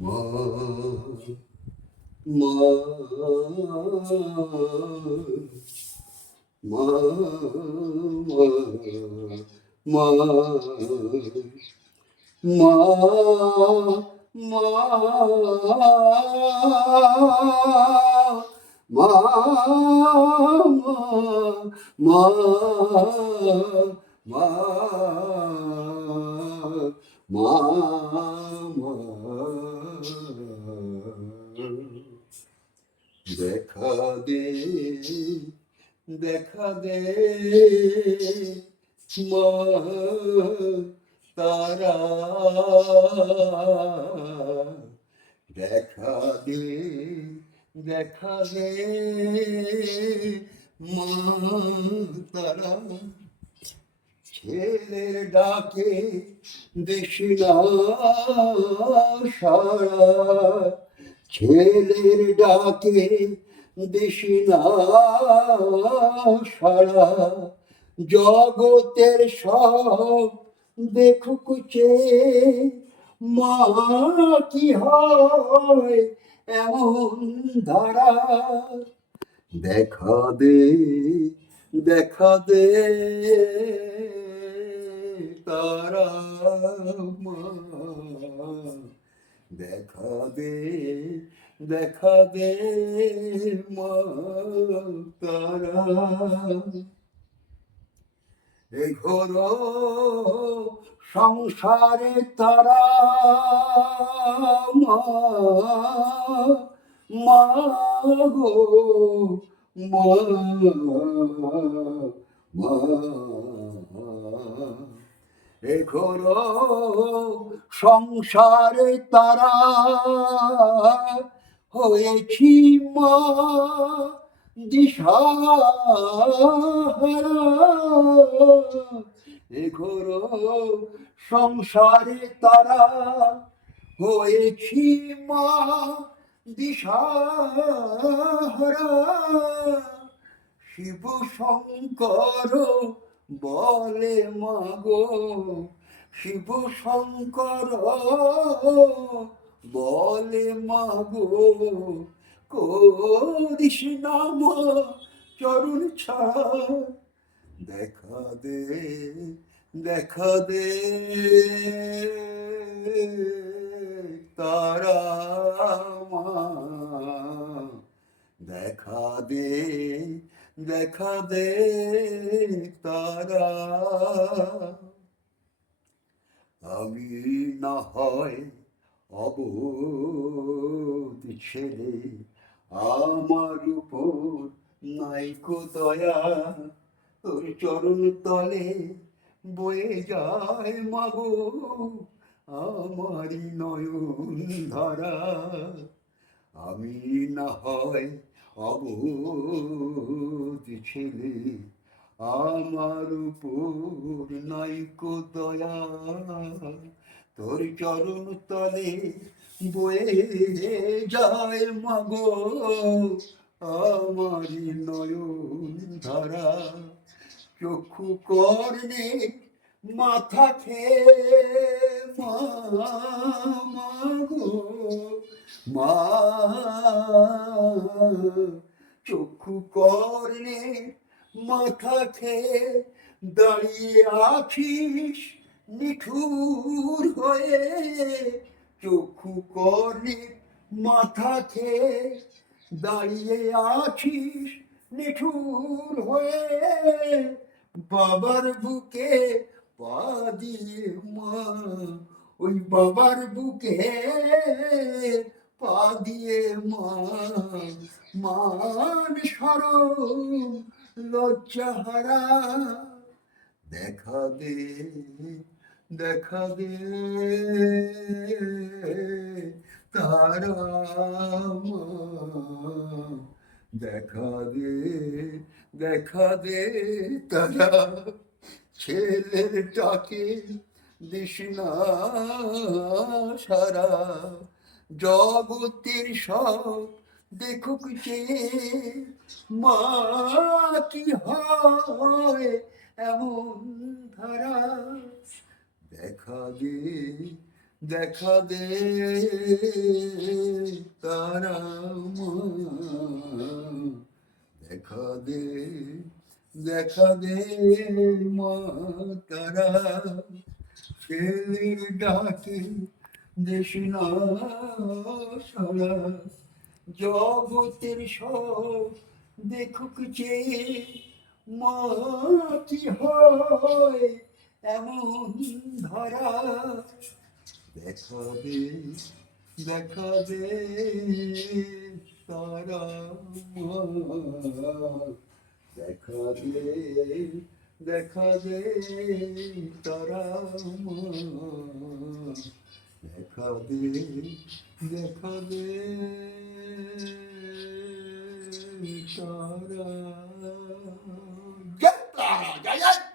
মা মা মা মা মা মা মা মা মা মা দেখা দে দেখা দে মা তারা দেখা দে দেখা দে মা তারা ছেলের ডাকে দিশি না সারা ছেলের ডাকে দিশি না সারা জগতের সব দেখুক চেয়ে মা কি হয় এমন ধারা দেখা দে দেখা দে তারা মা দেখা দে দেখা দে মা তারা এ ঘোর সংসারে তারা মা মা গো মা মা এ ঘোর সংসারে তারা হয়েছি মা দিশাহারা এ ঘোর সংসারে তারা হয়েছি মা দিশাহারা শিব শঙ্কর বলে মাগো শিব শঙ্কর বলে মাগো করিস নাম চরণ ছাড়া দেখা দে দেখা দে তারা মা দেখা দে দেখা দে তারা আমি না হয় অবোধ ছেলে আমার উপর নাইকো দয়া তোর চরণ তলে বয়ে যায় মাগো আমারই নয়ন ধারা আমি না হয় অবোধ ছেলে আমার উপর নাইকো দয়া তোর চরণ তলে বয়ে যায় মাগো আমারই নয়ন ধারা চক্ষু কর্ণে মাথা খেয়ে মাগো মা চক্ষু কর্ণে মাথা খেয়ে দাঁড়িয়ে আছিস নিঠুর হয়ে চক্ষু কর্ণে মাথা খেয়ে দাঁড়িয়ে আছিস নিঠুর হয়ে বাবার বুকে পা দিয়ে মা ওই বাবার বুকে পা দিয়ে মা মান সরম লজ্জাহারা দেখা দে দেখা দে তারা মা দেখা দে দেখা দে তারা ছেলের ডাকে দিস না সারা জগতের সব দেখুক যে মা কি হয় এমন ধারা দেখা দে দেখা দে তারা মা, দেখা দে, দেখা দে মা তারা, ছেলের ডাকে দেশ না সারা, জগতের সব দেখুক যে মা কি হয় এমন ধরা, দেখা দে, দেখা দে তারা মা, দেখা দে, দেখা দে তারা মা, দেখা দে, দেখা দে তারা, জয় তারা, জয় জয়।